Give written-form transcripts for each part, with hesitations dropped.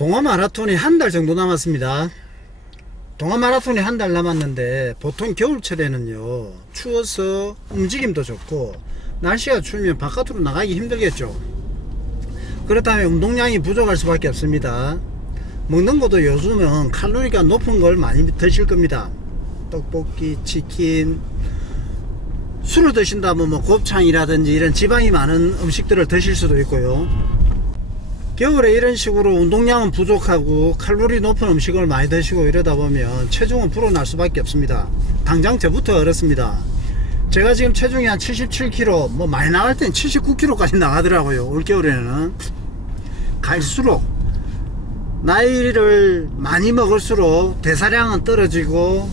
동아 마라톤이 한 달 정도 남았습니다. 동아 마라톤이 한 달 남았는데 보통 겨울철에는요 추워서 움직임도 좋고 날씨가 추우면 바깥으로 나가기 힘들겠죠. 그렇다면 운동량이 부족할 수밖에 없습니다. 먹는 것도 요즘은 칼로리가 높은 걸 많이 드실 겁니다. 떡볶이, 치킨, 술을 드신다면 뭐 곱창이라든지 이런 지방이 많은 음식들을 드실 수도 있고요. 겨울에 이런 식으로 운동량은 부족하고 칼로리 높은 음식을 많이 드시고 이러다 보면 체중은 불어날 수밖에 없습니다. 당장 저부터 그렇습니다. 제가 지금 체중이 한 77kg, 뭐 많이 나갈 땐 79kg까지 나가더라고요. 올겨울에는. 갈수록 나이를 많이 먹을수록 대사량은 떨어지고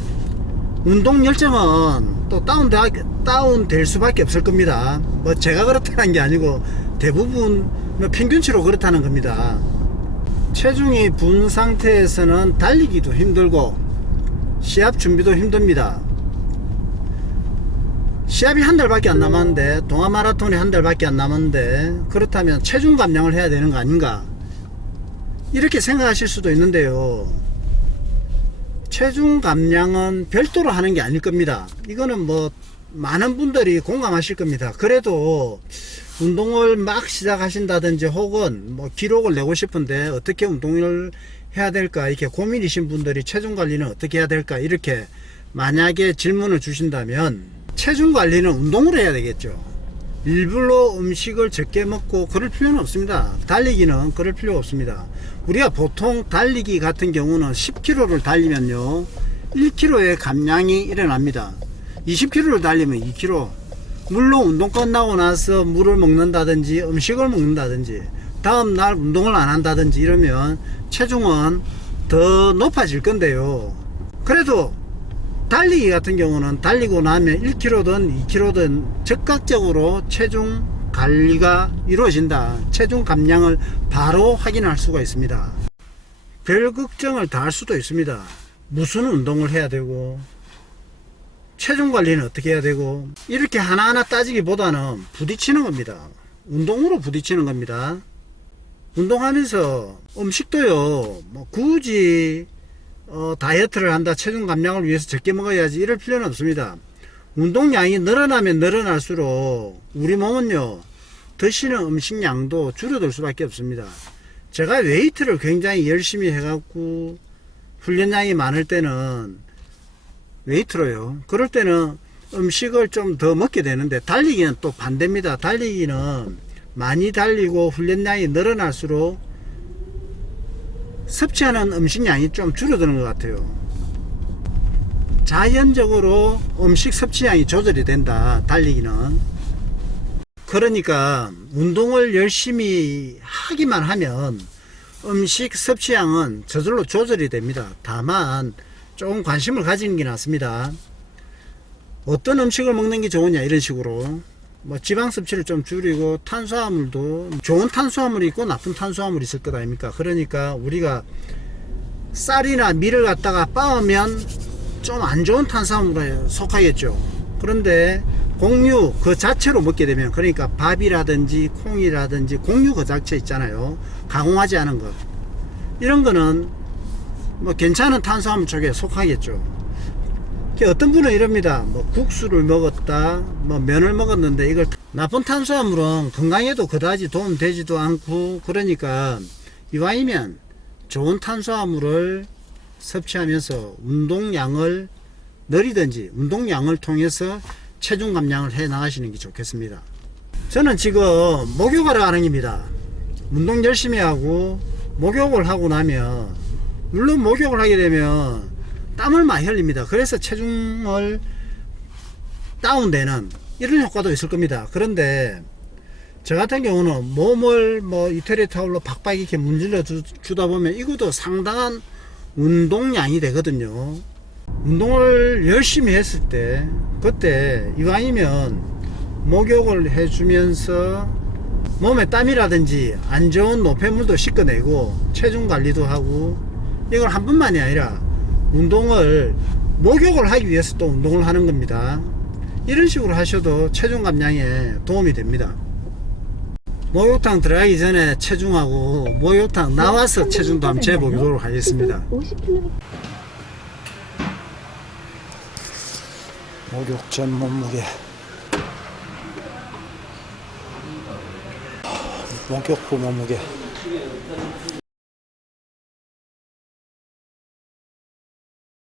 운동 열정은 또 다운될 수밖에 없을 겁니다. 뭐 제가 그렇다는 게 아니고 대부분 평균치로 그렇다는 겁니다. 체중이 분 상태에서는 달리기도 힘들고 시합 준비도 힘듭니다. 시합이 한 달밖에 안 남았는데, 동아 마라톤이 한 달밖에 안 남았는데 그렇다면 체중 감량을 해야 되는 거 아닌가 이렇게 생각하실 수도 있는데요, 체중 감량은 별도로 하는 게 아닐 겁니다. 이거는 뭐 많은 분들이 공감하실 겁니다. 그래도 운동을 막 시작하신다든지 혹은 뭐 기록을 내고 싶은데 어떻게 운동을 해야 될까 이렇게 고민이신 분들이 체중 관리는 어떻게 해야 될까 이렇게 만약에 질문을 주신다면, 체중 관리는 운동으로 해야 되겠죠. 일부러 음식을 적게 먹고 그럴 필요는 없습니다. 달리기는 그럴 필요가 없습니다. 우리가 보통 달리기 같은 경우는 10km를 달리면요 1kg의 감량이 일어납니다. 20km를 달리면 2kg. 물론 운동 끝나고 나서 물을 먹는다든지 음식을 먹는다든지 다음날 운동을 안 한다든지 이러면 체중은 더 높아질 건데요, 그래도 달리기 같은 경우는 달리고 나면 1km든 2km든 즉각적으로 체중 관리가 이루어진다. 체중 감량을 바로 확인할 수가 있습니다. 별 걱정을 다 할 수도 있습니다. 무슨 운동을 해야 되고 체중 관리는 어떻게 해야 되고 이렇게 하나하나 따지기보다는 부딪히는 겁니다. 운동으로 부딪히는 겁니다. 운동하면서 음식도요 뭐 굳이 다이어트를 한다, 체중 감량을 위해서 적게 먹어야지 이럴 필요는 없습니다. 운동량이 늘어나면 늘어날수록 우리 몸은요 드시는 음식량도 줄어들 수밖에 없습니다. 제가 웨이트를 굉장히 열심히 해갖고 훈련량이 많을 때는 웨이트로요, 그럴 때는 음식을 좀 더 먹게 되는데, 달리기는 또 반대입니다. 달리기는 많이 달리고 훈련량이 늘어날수록 섭취하는 음식량이 좀 줄어드는 것 같아요. 자연적으로 음식 섭취량이 조절이 된다, 달리기는. 그러니까 운동을 열심히 하기만 하면 음식 섭취량은 저절로 조절이 됩니다. 다만 조금 관심을 가지는 게 낫습니다. 어떤 음식을 먹는 게 좋으냐 이런 식으로 뭐 지방 섭취를 좀 줄이고, 탄수화물도 좋은 탄수화물이 있고 나쁜 탄수화물이 있을 것 아닙니까? 그러니까 우리가 쌀이나 밀을 갖다가 빻으면 좀 안 좋은 탄수화물에 속하겠죠. 그런데 곡류 그 자체로 먹게 되면, 그러니까 밥이라든지 콩이라든지 곡류 그 자체 있잖아요, 가공하지 않은 것, 이런 거는 뭐 괜찮은 탄수화물 쪽에 속하겠죠. 어떤 분은 이럽니다. 뭐 국수를 먹었다, 뭐 면을 먹었는데 이걸 나쁜 탄수화물은 건강에도 그다지 도움되지도 않고, 그러니까 이왕이면 좋은 탄수화물을 섭취하면서 운동량을 늘리든지 운동량을 통해서 체중 감량을 해 나가시는 게 좋겠습니다. 저는 지금 목욕하러 가는 겁니다. 운동 열심히 하고 목욕을 하고 나면, 물론 목욕을 하게 되면 땀을 많이 흘립니다. 그래서 체중을 다운되는 이런 효과도 있을 겁니다. 그런데 저 같은 경우는 몸을 뭐 이태리 타올로 박박 이렇게 문질러 주다 보면 이것도 상당한 운동량이 되거든요. 운동을 열심히 했을 때, 그때 이왕이면 목욕을 해주면서 몸에 땀이라든지 안 좋은 노폐물도 씻어내고 체중 관리도 하고, 이걸 한 번만이 아니라 운동을 목욕을 하기 위해서 또 운동을 하는 겁니다. 이런 식으로 하셔도 체중 감량에 도움이 됩니다. 목욕탕 들어가기 전에 체중하고 목욕탕 나와서 체중도 한번 재보도록 하겠습니다. 50km. 목욕 전 몸무게. 목욕 후 몸무게.